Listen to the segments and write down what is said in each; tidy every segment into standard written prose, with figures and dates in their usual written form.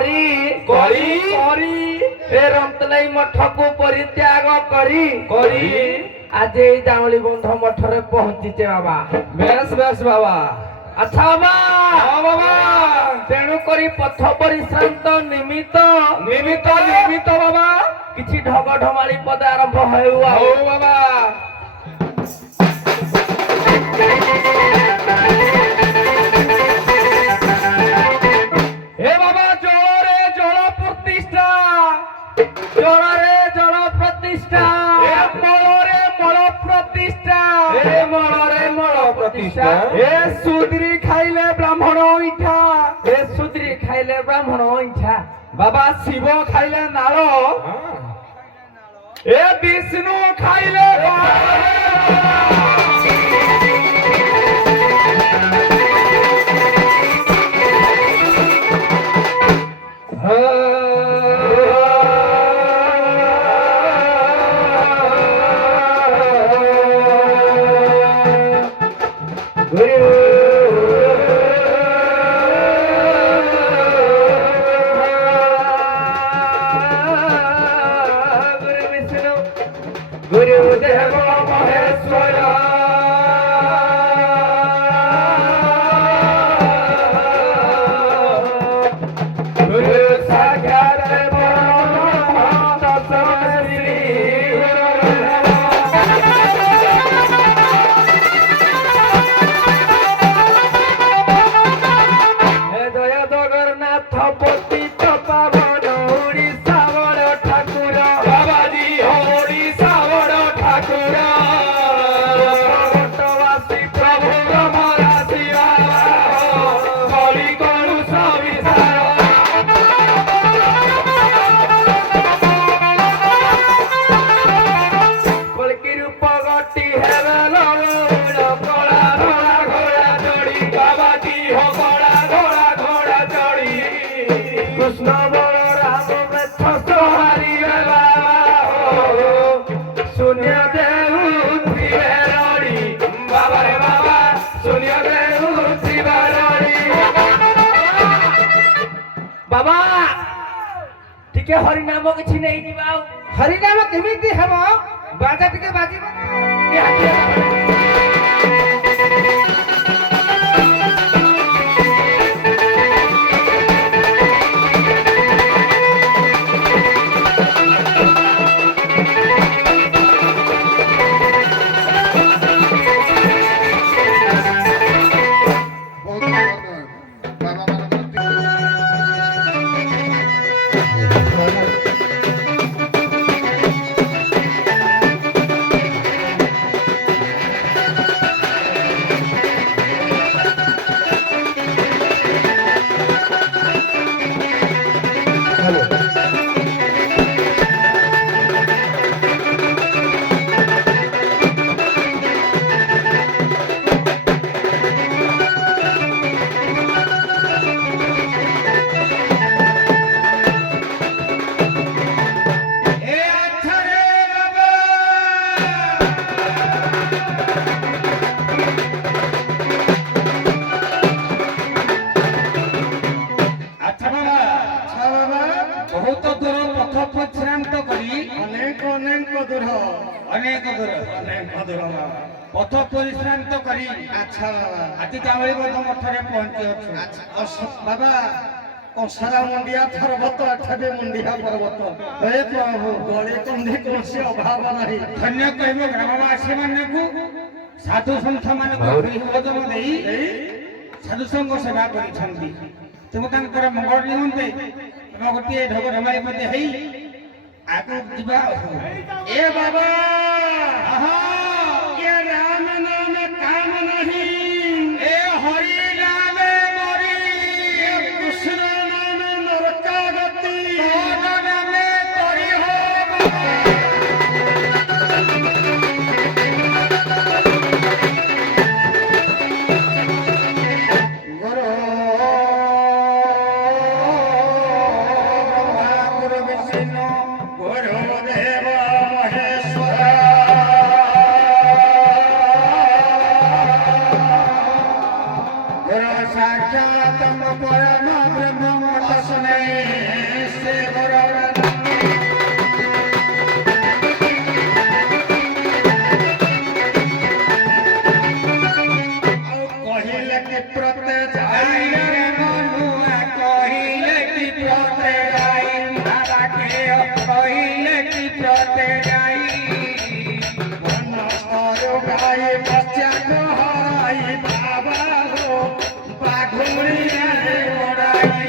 କରି ଏ ରନ୍ତନାଇ ମଠକୁ ପରିତ୍ୟାଗ କରି ଆଜି ଏଇ ଜାଉଳି ବନ୍ଧ ମଠରେ ପହଞ୍ଚିଛେ ବାବା। ବେଶ ବାବା। ଆଚ୍ଛା ବାବା। ହଁ ବାବା। ତେଣୁ କରି ପଥ ପରିଶ୍ରାନ୍ତ ନିମିତ୍ତ ବାବା କିଛି ଢଗ ଢମାଳି ପଦ ଆରମ୍ଭ ହେଉ। ହଉ ବାବା। हे बाबा जଳରେ ଜଳ ପ୍ରତିଷ୍ଠା, ଜଳରେ ଜଳ ପ୍ରତିଷ୍ଠା, ଏ ମଳରେ ମଳ ପ୍ରତିଷ୍ଠା, ଏ ମଳରେ ମଳ ପ୍ରତିଷ୍ଠା, ଏ ସୁଦ୍ରି ଖାଇଲେ ବ୍ରାହ୍ମଣ ଇଠା, ଏ ଶୁଦ୍ରି ଖାଇଲେ ବ୍ରାହ୍ମଣ ଇଚ୍ଛା, ବାବା ଶିବ ଖାଇଲେ ନାଳ, ଏ ବିଷ୍ଣୁ ଖାଇଲେ गुरुदेव महेश्वर गुरु साक्षात परम श्री हे दया जगन्नाथ पति पावन ओडिशा बड़ ठाकुर बाबाजी ओडिशा बड़ ठाकुर भट्टवासी प्रभु रमरा शिवा बलि करू सविसार कलकी रूप गति हेवे लवण कला धरा घोड़ा चढ़ी बाबाजी हो बड़ा घोड़ा घोड़ा चढ़ी कृष्ण बलराम मेथ सोहारी बाबा शून्य देव थिवे रड़ी बाबा रे बाबा शून्य देव थिवे रड़ी बाबा टिके हरि नाम किछि नै जिबा हरि नाम केमिति हेबो बाजा टिके बाजिबो पथ परिश्रांत करी अच्छा बाबा आज जावली बंध मठरे पहुंची अच्छा बाबा कंसारा मुंडिया पर्वत अठाबे मुंडिया पर्वत हे प्रभु गले कंधे कोसी अभाव नाही धन्य कहबो ग्रामवासी मानकु साधु संत मानकु भोजन देई साधु संग सेवा करिछंती तुम तांकर मंगल निमंते तुम गोटे ढग रमाई पते हेई आगु जिबा ए बाबा आहा ये राम नाम काम नहीं ए हरि नाम मरी ये कृष्ण नाम नरकागति तोर नामे करी हो गुरु ब्रह्मा गुरु विष्णु गुरुदेव महेश्वर বাটে যাই বনস্তর গাই বাচ্চা হরাই বাবা গো বাঘুরিয়া ওড়াই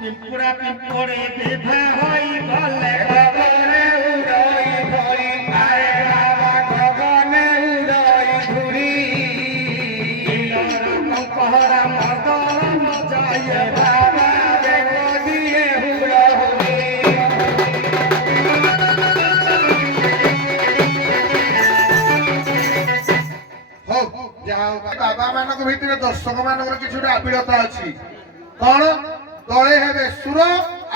পিঁপড়া পিঁপড়ে বিভা হই গলে গগনে উড়ই ঘুরি আরে বাবা গগনে উড়ই ঘুরি কহরা মর্দন যায় বাবা বেগ দিয়ে হুড়হুড়ি ହଉ ଯାହା ହଉ ବାବା ମାନଙ୍କ ଭିତରେ ଦର୍ଶକ ମାନଙ୍କର କିଛି ଗୋଟେ ଆବିଳତା ଅଛି କଣ ଦଳେ ହେବେ ସୁର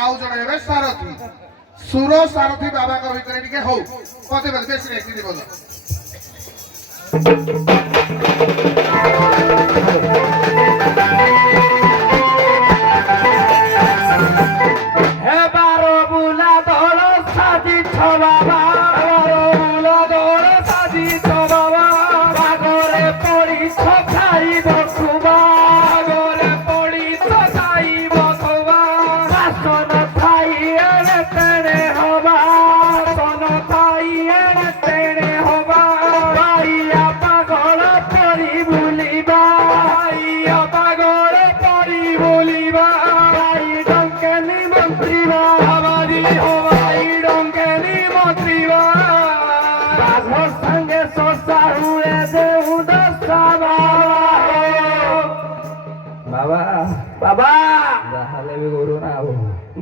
ଆଉ ଜଣେ ହେବେ ସାରଥୀ ସୁର ସାରଥୀ ବାବାଙ୍କ ଭିତରେ ଟିକେ ହଉ ପଦେ ପଦେ ବେଶୀ ନାହିଁ ତିନି ପଦ হে বারো বুলা দল সাজিছ বাবা বারো বুলা দল সাজিছ বাবা বাগরে পড়িছ খাইব খুবা বাগরে পড়িছ খাইব খুবা বাসন খাই এনে তেনে হবা বাসন খাই এনে তেনে হবা ভাইয়া পাগল পরি বুলিবা ভাইয়া পাগল পরি বুলিবা ভাই ডঙ্কেনি মন্ত্রীবা বাবাজি হবাই ডঙ্কেনি মন্ত্রীবা বাঘর সঙ্গে শশা উড়ে দেউ দশা বাবা বাবা যাহালে বি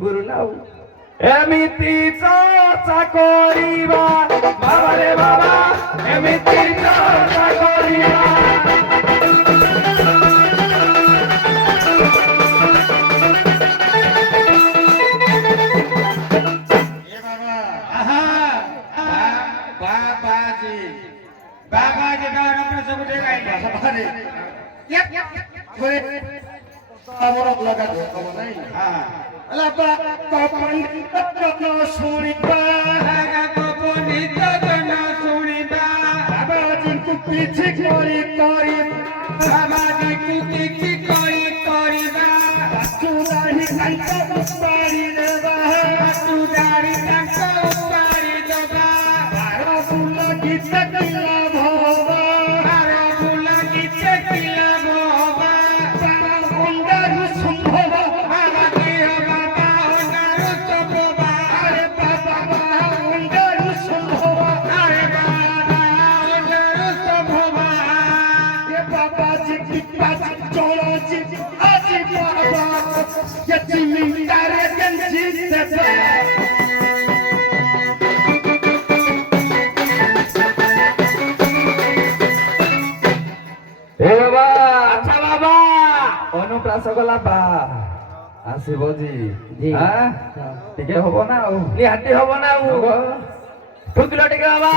গুরু নাও এমিতি চর্চা করিবা বাবা রে বাবা এমিতি চর্চা করিবা এ বাবা আহা বাবাজি বাবা যে গান আপনার সব উঠে গাইবা বাবারে আমার লাগা নাই হ্যাঁ আলা বাবা পণ্ডিত কত শুনিবা লাগা গোপনীত জন শুনিবা বাবাজি কুপিছি করি করি বাবাজি কুকি করি করিবা চুরাহি কান্ত পারি দেবা তু দাড়ি তাঙ্ক উপারি দবা বারো ফুল গীত কিলা ভবা আর ফুল গীতে কিলা ববা বাবা বন্দারু সম্ভব বাবাজি বাবা নারু সববা আরে বাবা বন্দারু সম্ভব আরে বাবা নারু সববা ये बाबा जी की पास चलो जी आज बाबा ये जिम्मेदार गंजी से হে বাবা আচ্ছা বাবা অনুপ্রাস গলা বা আসিব জি হ্যাঁ টিকে হব না নিহাতি হব না ঠুকিল টিকে বাবা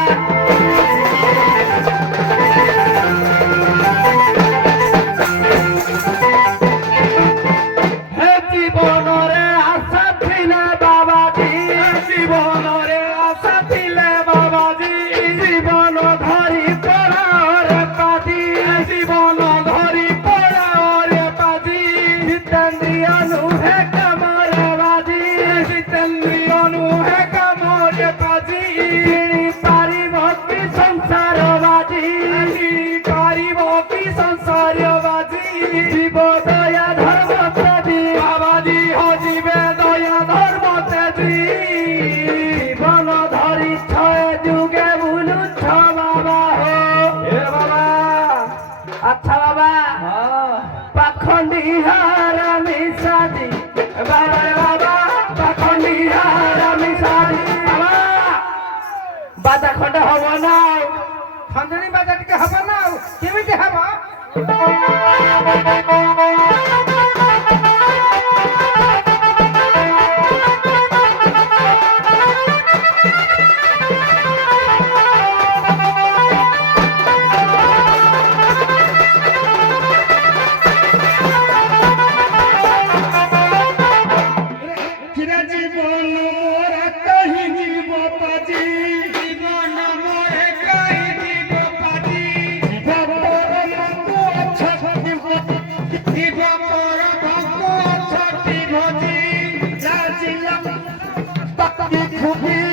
হে জীবনরে আশা ছিলে বাবাজি জীবনরে আশা ছিলে বাবাজি জীবন ধরি পড়ারে পাজি জীবন ধরি পড়ারে পাজি জিতেন্দ্রিয় নুহে কামরে বাজি জিতেন্দ্রিয় নুহে কামরে বাজি পারিব কি সংসার বাজি পারিব কি সংসার বাজি জীব দয়া ধর্ম তেজি বাবাজি হজিবে দয়া ধর্ম তেজি জীবন ধরি ছয় যুগে বুলুছ বাবা হো হে বাবা আচ্ছা বাবা পাখন্ডি হারামি সাজি বাবা রে বাবা পাখন্ডি হারামি সাজি বাবা বাজা খন্ডে হব না খঞ্জনি বাজা টিকে হব না কেমিতি হব किरा जीवन मोरा कहीं जीव पाजी জীবন মোরে কই দিব পাজি बाबा को अच्छा जीव ଛୁଟି